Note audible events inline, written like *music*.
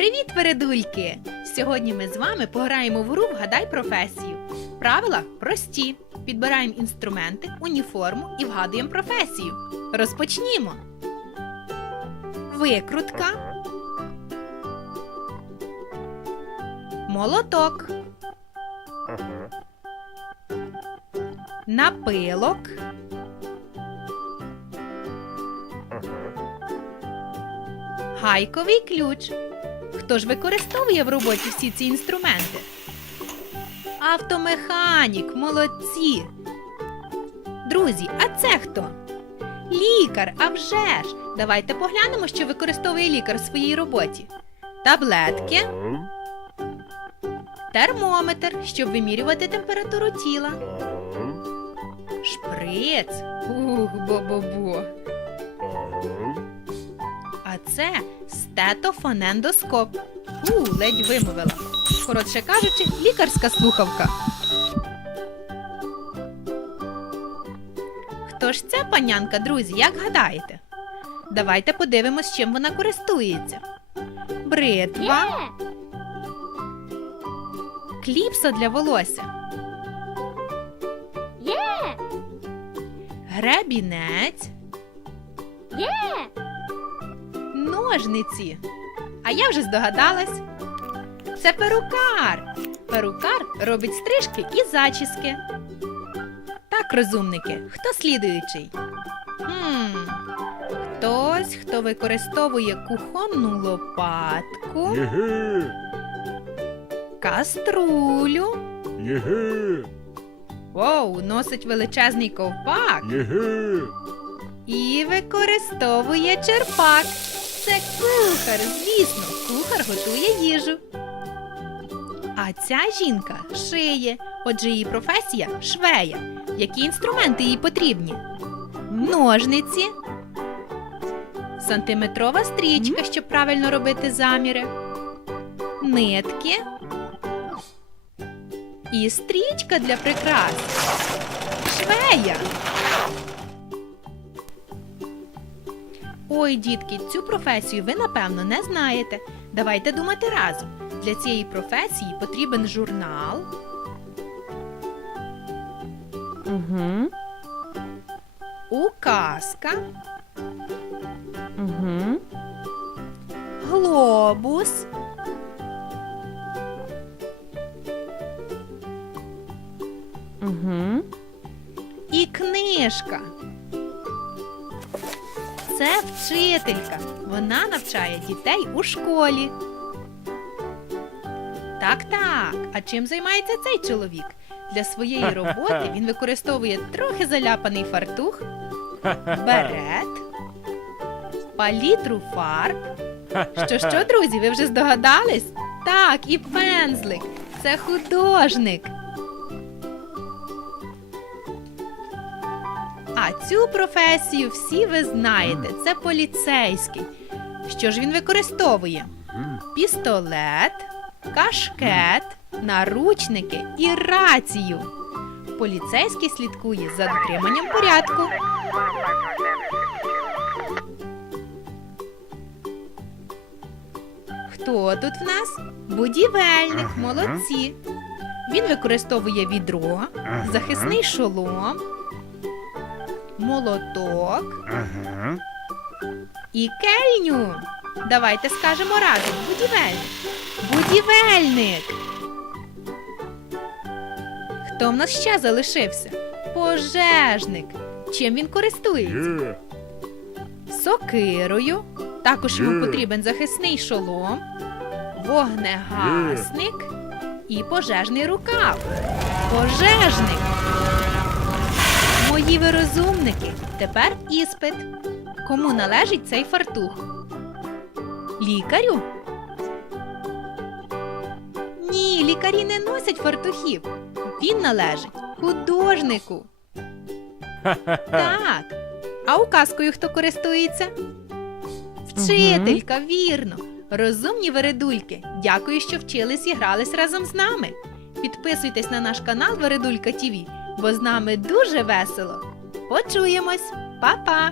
Привіт, вередульки! Сьогодні ми з вами пограємо в гру Вгадай професію. Правила прості. Підбираємо інструменти, уніформу і вгадуємо професію. Розпочнімо. Викрутка, молоток, напилок, гайковий ключ. Хто ж використовує в роботі всі ці інструменти? Автомеханік, молодці. Друзі, а це хто? Лікар, а вже ж! Давайте поглянемо, що використовує лікар в своїй роботі. Таблетки, термометр, щоб вимірювати температуру тіла. Шприц. Ух, бо-бо-бо. Це стетофонендоскоп. У, ледь вимовила. Коротше кажучи, лікарська слухавка. Хто ж ця панянка, друзі, як гадаєте? Давайте подивимось, чим вона користується. Бритва, кліпса для волосся, Є! гребінець, Є! Ножниці. А я вже здогадалась. Це перукар. Перукар робить стрижки і зачіски. Так, розумники, хто слідуючий? Хм, хтось, хто використовує кухонну лопатку, Єге! каструлю. Єге! Воу, носить величезний ковпак Єге! і використовує черпак. Це кухар, звісно, кухар готує їжу. А ця жінка шиє, отже, її професія швея. Які інструменти їй потрібні? Ножниці, сантиметрова стрічка, щоб правильно робити заміри, нитки і стрічка для прикрас. Швея. Ой, дітки, цю професію ви напевно не знаєте. Давайте думати разом. Для цієї професії потрібен журнал, Угу. указка, Угу. глобус, Угу. і книжка. Це вчителька. Вона навчає дітей у школі. Так, так. А чим займається цей чоловік? Для своєї *laughs* роботи він використовує трохи заляпаний фартух, *laughs* берет, палітру фарб. Що, що, друзі, ви вже здогадались? Так, і пензлик. Це художник. А цю професію всі ви знаєте. Це поліцейський. Що ж він використовує? Пістолет, кашкет, наручники і рацію. Поліцейський слідкує за дотриманням порядку. Хто тут в нас? Будівельник, молодці. Він використовує відро, захисний шолом, молоток Ага. і кельню. Давайте скажемо разом. Будівельник. Будівельник. Хто в нас ще залишився? Пожежник. Чим він користується? Є! Сокирою. Також йому потрібен захисний шолом, вогнегасник і пожежний рукав. Пожежник. Мої ви розумники. Тепер іспит. Кому належить цей фартух? Лікарю? Ні, лікарі не носять фартухів. Він належить художнику. Так. А указкою хто користується? Вчителька, вірно. Розумні вередульки. Дякую, що вчились і грались разом з нами. Підписуйтесь на наш канал Вередулька ТІВІ, бо з нами дуже весело. Почуємось, Па-па!